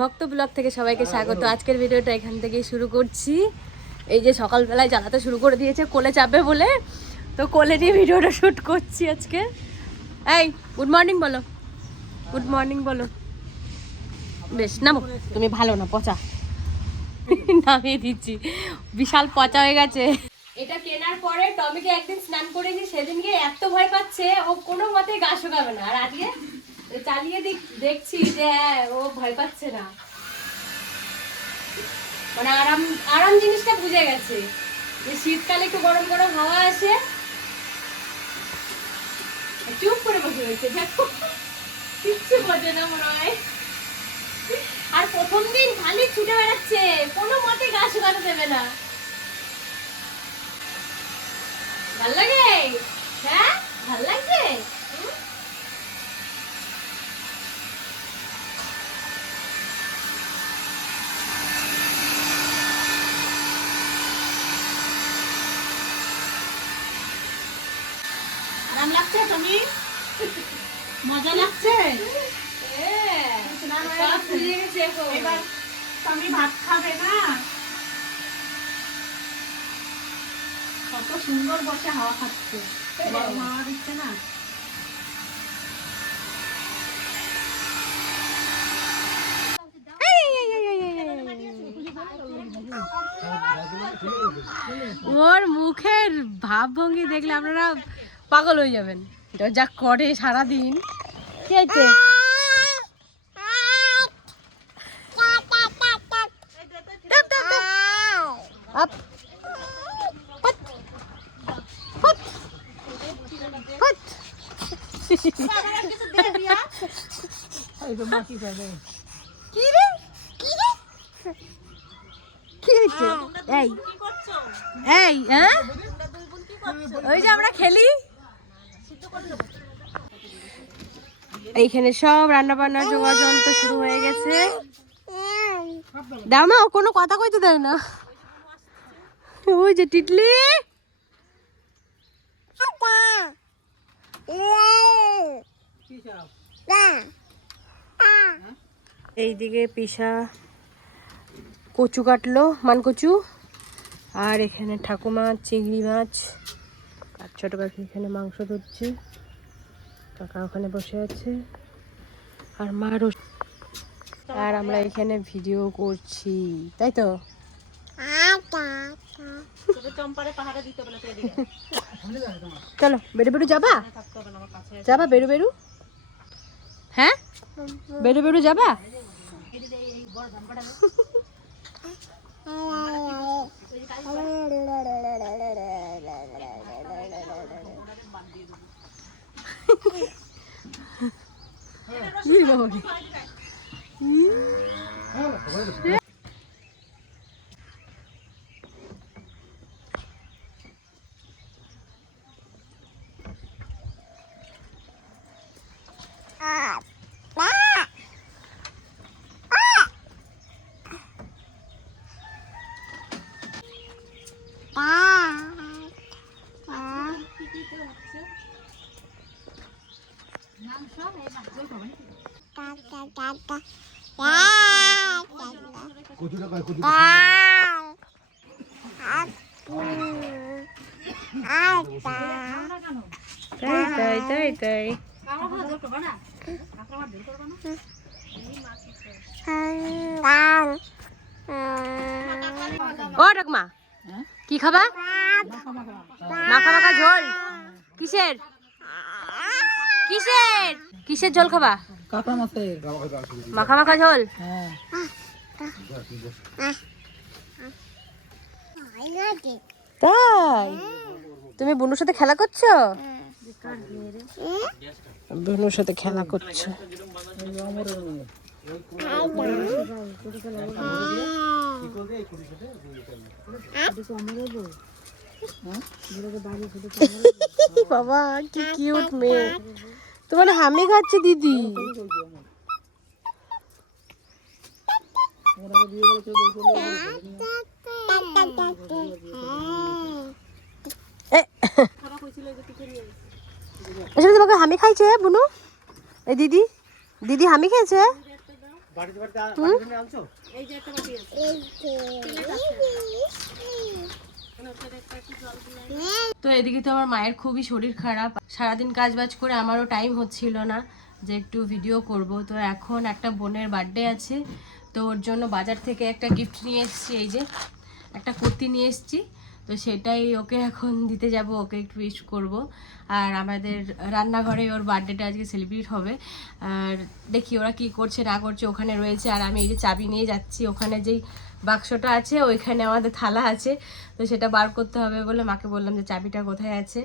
ভক্ত ব্লগ থেকে সবাইকে স্বাগত। আজকের ভিডিওটা এখান থেকেই শুরু করছি। এই যে সকালবেলায় জ্বালাতে শুরু করে দিয়েছে কোলে চাপবে বলে, তো কোলে নিয়ে ভিডিওটা শ্যুট করছি আজকে। এই গুড মর্নিং বলো, গুড মর্নিং বলো। বেশ নামো, তুমি ভালো না, পচা। নামিয়ে দিচ্ছি, বিশাল পচা হয়ে গেছে। এটা কেনার পরে টমিকে একদিন স্নান করেছি, সেদিনকে এত ভয় পাচ্ছে ও কোনো মতে গা শুকাবে না। আর আজকে চালিয়ে দেখছি যে ও ভয় পাচ্ছে না, মানে আরাম আরাম জিনিসটা বুঝে গেছে যে শীতকালে একটু গরম গরম হাওয়া আসে। চুপ করে বসে রয়েছে, দেখো কিচ্ছু বোঝে না মনে হয়। আর প্রথম দিন খালি ছুটে বেড়াচ্ছে, কোনো মতে গা শুকাতে দেবে না। ভাল লাগে? হ্যাঁ ভাল লাগছে। আরাম লাগছে তুমি? মজা লাগছে? এবার তুমি ভাত খাবে না? কত সুন্দর বসে হাওয়া খাচ্ছে, গরম হাওয়া দিচ্ছে না? ওর মুখের ভাবভঙ্গি দেখলে আপনারা পাগল হয়ে যাবেন, যা করে সারাদিন। কি আছে? ওই যে আমরা খেলি এইখানে, সব রান্না বান্নার জোগাড় যন্ত্র শুরু হয়ে গেছে। দাও না, ও কোনো কথা কইতে দেয় না। ওই যে টিটলি, এইদিকে পিসা কচু কাটলো, মানকচু। আর এখানে ঠাকুমা চিংড়ি মাছ, আর ছোট কাকি এখানে মাংস ধরছে, কাকা ওখানে বসে আছে, আর মা আর আমরা এখানে ভিডিও করছি, তাই তো? চলো বেরু বেরু যাবা, যাবা বেরু বেরু? হ্যাঁ বেরু বেরু যাবা? ও ডাকমা, কি খাবা? মাখা মাখা ঝোল? কিসের কিসের কিসের ঝোল খাবা? মাখা মাখা ঝোল? তাই তুমি বুনুর সাথে খেলা করছো? বুনুর সাথে খেলা করছো? বাবা কি কিউট মেয়ে, তোমার হামি খাচ্ছে দিদি। তোমাকে হামি খাইছে বুনু? এই দিদি, দিদি হামি খেয়েছে? তো এদিকে তো আমার মায়ের খুবই শরীর খারাপ, সারাদিন কাজ বাজ করে আমারও টাইম হচ্ছিল না যে একটু ভিডিও করব। তো এখন একটা বোনের বার্থডে আছে, তো ওর জন্য বাজার থেকে একটা গিফট নিয়ে এসেছি, এই যে একটা কুর্তি নিয়ে এসেছি। তো সেটাই ওকে এখন দিতে যাব, ওকে একটু উইশ করবো। আর আমাদের রান্নাঘরে ওর বার্থডেটা আজকে সেলিব্রেট হবে। আর দেখি ওরা কি করছে না করছে, ওখানে রয়েছে। আর আমি এই যে চাবি নিয়ে যাচ্ছি, ওখানে যেই বাক্সটা আছে ওইখানে আমাদের থালা আছে, তো সেটা বার করতে হবে বলে মাকে বললাম যে চাবিটা কোথায় আছে।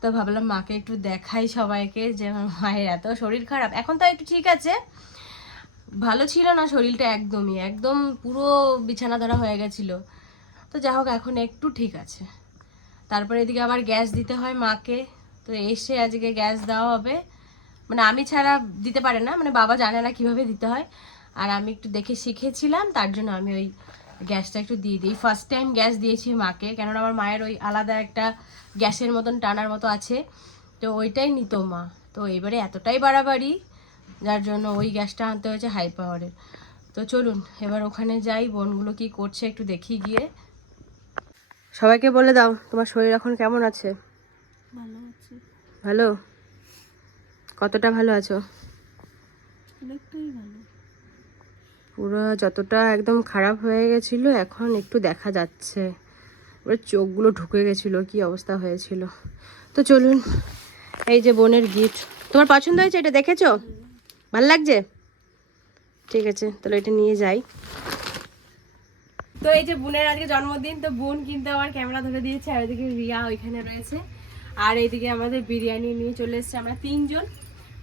তো ভাবলাম মাকে একটু দেখাই সবাইকে যে আমার মায়ের এত শরীর খারাপ। এখন তো একটু ঠিক আছে, ভালো ছিল না শরীরটা, একদম পুরো বিছানা ধরা হয়ে গেছিলো। তো যাই হোক এখন একটু ঠিক আছে। তারপরে এদিকে আবার গ্যাস দিতে হয় মাকে, তো এসে আজকে গ্যাস দেওয়া হবে। মানে আমি ছাড়া দিতে পারে না, মানে বাবা জানে না কিভাবে দিতে হয়, আর আমি একটু দেখে শিখেছিলাম, তার জন্য আমি ওই গ্যাসটা একটু দিয়ে দিই। ফার্স্ট টাইম গ্যাস দিয়েছি মাকে, কেননা আমার মায়ের ওই আলাদা একটা গ্যাসের মতন টানার মতো আছে, তো ওইটাই নিত মা। তো এবারে এতটাই বাড়াবাড়ি, যার জন্য ওই গ্যাসটা আনতে হয়েছে হাই পাওয়ারের। তো চলুন এবার ওখানে যাই, বোনগুলো কি করছে একটু দেখি গিয়ে। সবাইকে বলে দাও তোমার শরীর এখন কেমন আছে? ভালো আছে। ভালো? কতটা ভালো আছো? অনেকটাই ভালো। পুরো যতটা একদম খারাপ হয়ে গেছিলো এখন একটু দেখা যাচ্ছে, ওর চোখগুলো ঢুকে গেছিলো, কি অবস্থা হয়েছিল। তো চলুন, এই যে বোনের গিফট, তোমার পছন্দ হয়েছে? এটা দেখেছো? ভালো লাগছে? ঠিক আছে, তাহলে এটা নিয়ে যাই। তো এই যে বোনের আজকে জন্মদিন, তো বোন কিন্তু আমার ক্যামেরা ধরে দিয়েছে, আর এদিকে রিয়া ওইখানে রয়েছে, আর এইদিকে আমাদের বিরিয়ানি নিয়ে চলে এসেছে।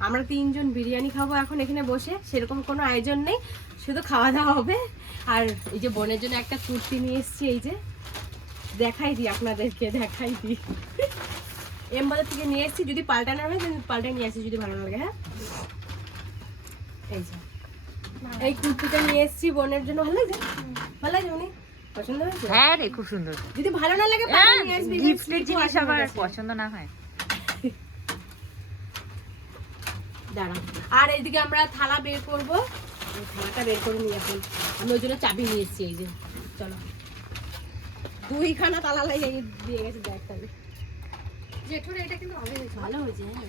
আমরা তিনজন বিরিয়ানি খাবো এখন এখানে বসে, সেরকম কোনো আয়োজন নেই, শুধু খাওয়া দাওয়া হবে। আর এই যে বোনের জন্য একটা কুর্তি নিয়ে এসেছি, এই যে দেখাই দিই আপনাদেরকে, এমবাজার থেকে নিয়ে এসেছি, যদি পাল্টানো হয় পাল্টাই নিয়ে আসি যদি ভালো লাগে। হ্যাঁ, এই যে এই কুর্তিটা নিয়ে এসেছি বোনের জন্য। ভালো লাগছে? ভালো লাগছে উনি পছন্দ হয়েছে? হ্যাঁ রে, খুব সুন্দর। যদি ভালো না লাগে পাল্টে নিয়ে আসবি, গিফটের জিনিস আবার পছন্দ না হয়। দাঁড়া, আর এইদিকে আমরা থালা বের করবো, থালাটা বের করে নিই এখন। আমি ওই জন্য চাবি নিয়ে এসেছি, এই যে চলো। দুইখানা তালা লাগিয়ে দিয়ে গেছে, দেখ তাহলে জেঠুর এটা কিন্তু ভালো হয়েছে। ভালো হয়েছে। এই না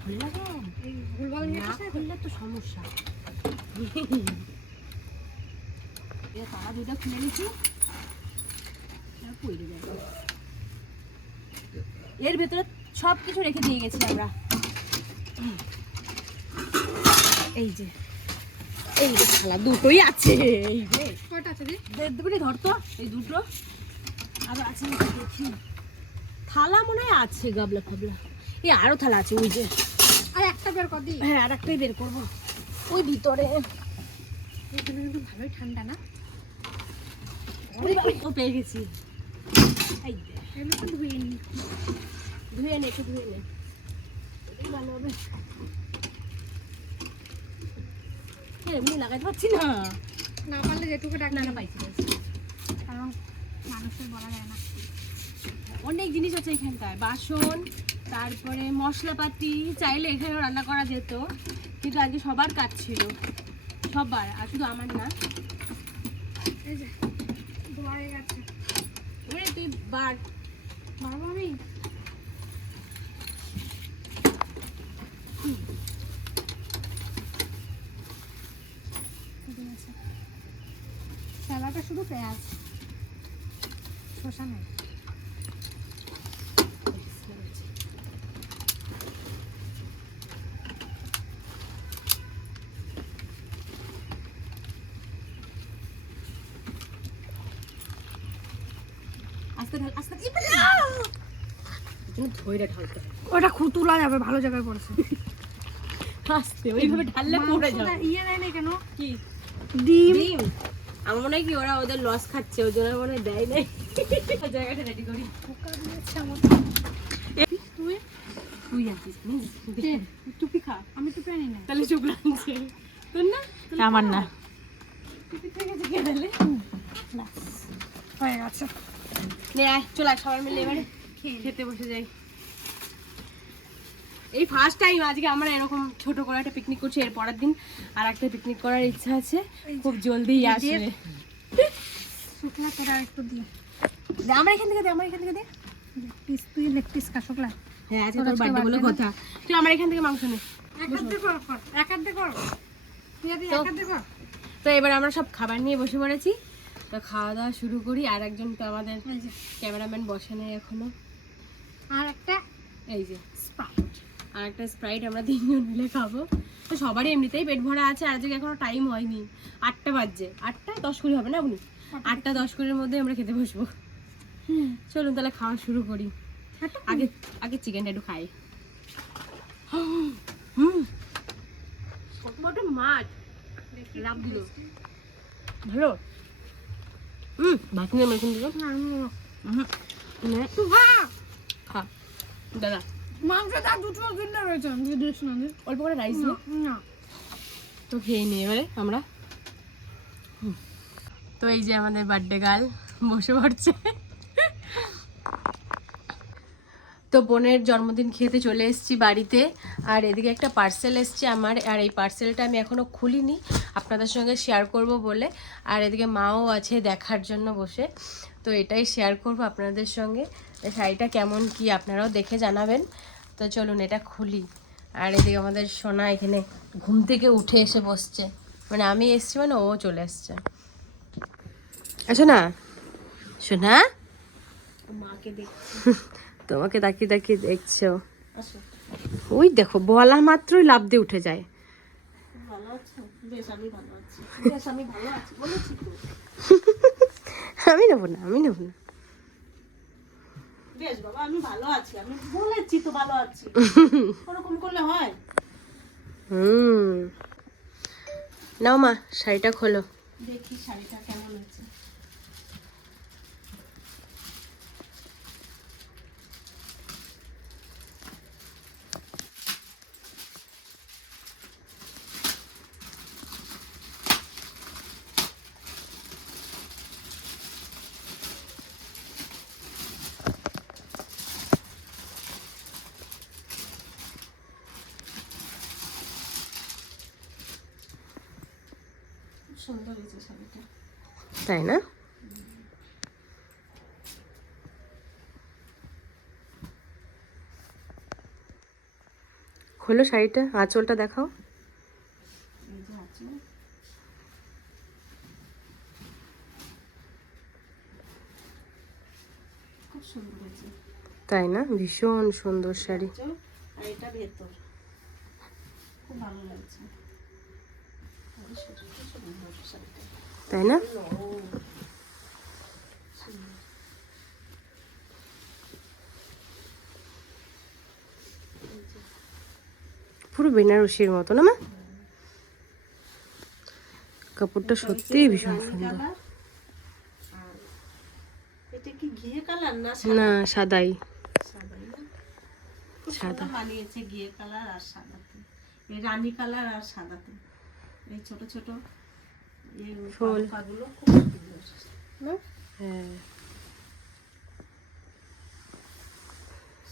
খুললে কেন? এই ভুলভাল নিয়ে না খুললে তো সমস্যা। তারা দুটো খুলে নিচ্ছি, এর ভেতরে সব কিছু রেখে দিয়ে গেছি আমরা। এই যে থালা দুটোই আছে, এই যে কয়টা আছে রে? দুটো ধরতো, এই দুটো আবার আছে দেখি। থালা মনে হয় আছে, গাবলা ফাবলা, এই আরো থালা আছে ওই যে। আর একটা বের কর দি। হ্যাঁ, আর একটাই বের করবো ওই ভিতরে। এখানে কিন্তু ভালোই ঠান্ডা না? ও পেয়ে গেছি। এই এগুলো তো ধুয়ে নি। ধুয়ে নে, একটু ধুয়ে নে, এটাই ভালো হবে। এমনি লাগাতে পারছি না, না পারলে জেঠুকে ডাক। না পাইছি। কারণ মানুষের বলা যায় না। অনেক জিনিস আছে এখানটায়, বাসন, তারপরে মশলাপাতি, চাইলে এখানেও রান্না করা যেত, কিন্তু আজকে সবার কাজ ছিল, সবার, আর শুধু আমার না। এই যে ধোয়া হয়ে গেছে। ওরে তুই বার বাবা আমি স্যালাডটা শুধু পেঁয়াজ, শসা নেই। আস্তে ঢাল, আস্তে ধরে ঢালতে হয়। ওটা খুব তোলা যাবে, ভালো জায়গায় পড়েছে। আস্তে ওইভাবে ঢাললে পড়ে যাবে। ইয়ে নেয় না কেন? কি ডিম? ডিম? আমার মনে হয় কি ওরা ওদের লস খাচ্ছে, ওই জন্য মনে হয় দেয় নাই। জায়গাটা রেডি করি। পোকা দিয়েছে আমার। তুই তুই আছিস টুপি খা, আমি টুপি আনি না। তাহলে চুপ লাগছে তোর না? আমার না। টুপি থেকে যে গেলে হয়ে গেছে। নে আয়, চল আয়, সবাই মিলে এবারে খেতে বসে যাই। এই ফার্স্ট টাইম আজকে আমরা এরকম ছোট করে একটা পিকনিক করছি, এর পরের দিন আর একটা পিকনিক করার ইচ্ছা আছে, খুব জলদি আসবে। শুকনা তোরা একটু দিয়ে আমরা এখান থেকে দে পিস তুই লেগ পিস কা শুকলা। হ্যাঁ আজকে তোর বার্থডে বলে কথা, তুই আমার এখান থেকে মাংস নে। এক হাত দিয়ে কর এক হাত দিয়ে কর তুই এক হাত দিয়ে কর। তো এবার আমরা সব খাবার নিয়ে বসে পড়েছি, তো খাওয়া দাওয়া শুরু করি। আর একজন তো আমাদের ক্যামেরাম্যান বসে নেই এখনো। আর একটা এই যে স্প্রাইট, আর একটা স্প্রাইট আমরা 3 জন মিলে খাবো। তো সবারই এমনিতেই পেট ভরা আছে, আর আজকে এখনো টাইম হয়নি, 8টা বাজছে, 8টা 10 কুড়ি হবে না আপনি, 8টা 10 কুড়ির মধ্যে আমরা খেতে বসবো। চলুন তাহলে খাওয়া শুরু করি। আগে চিকেনটা একটু খাই। মাছ লাভ দিল ভালো। ভাত নিয়ে মেখে দিল খা দাদা। মাংসটা দুটো দিন রয়েছে, আমি দিস না অল্প করে রাইস না। তো খেয়ে নিই এবারে আমরা। তো এই যে আমাদের বার্থডে গার্ল বসে পড়ছে। তো বোনের জন্মদিন খেতে চলে এসেছি বাড়িতে, আর এদিকে একটা পার্সেল এসছে আমার, আর এই পার্সেলটা আমি এখনও খুলিনি, আপনাদের সঙ্গে শেয়ার করব বলে। আর এদিকে মাও আছে দেখার জন্য বসে, তো এটাই শেয়ার করব আপনাদের সঙ্গে। শাড়িটা কেমন কি আপনারাও দেখে জানাবেন। তো চলুন এটা খুলি। আর এদিকে আমাদের সোনা এখানে ঘুম থেকে উঠে এসে বসছে, মানে আমি এসছি মানে ও চলে এসছে। আচ্ছা না সোনা, মাকে দেখছি, তোমাকে তাকিয়ে তাকিয়ে দেখছো। ওই দেখো বলা মাত্রই লাফ দিয়ে উঠে যায়। আমি নেবো না, আমি নেবো না। বেশ বাবা আমি ভালো আছি, আমি বলেছি তো ভালো আছি, ওরকম করলে হয়? নাও মা শাড়িটা খোলো। দেখি শাড়িটা কেমন হচ্ছে। সুন্দর হয়েছে শাড়িটা, তাই না? খোলো শাড়িটা, আঁচলটা দেখাও। এই যে আছে খুব সুন্দর হয়েছে, তাই না? ভীষণ সুন্দর শাড়ি। আর এটা ভেতর খুব ভালো লাগছে, তাই না? পুরো বেনারসির মতো না মা? কাপড়টা সত্যিই ভীষণ সুন্দর। এটা কি ঘিয়ে কালার না না সাদাই, সাদাই? সাদা বানিয়েছে ঘিয়ে কালার আর সাদাতে, এই রানী কালার আর সাদাতে, এই ছোট ছোট এই ফুল পাগুলো খুব সুন্দর না? হ্যাঁ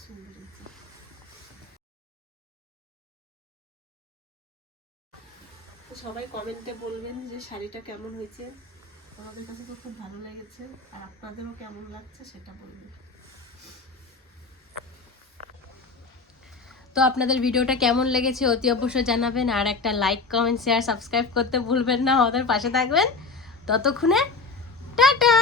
সুন্দর হয়েছে। সবাই কমেন্টে বলবেন যে শাড়িটা কেমন হয়েছে, আমাদের কাছে তো খুব ভালো লেগেছে, আর আপনাদেরও কেমন লাগছে সেটা বলবেন। তো আপনাদের ভিডিওটা কেমন লেগেছে অতি অবশ্যই জানাবেন, আর একটা লাইক কমেন্ট শেয়ার সাবস্ক্রাইব করতে ভুলবেন না, আমাদের পাশে থাকবেন। ততক্ষণে টাটা।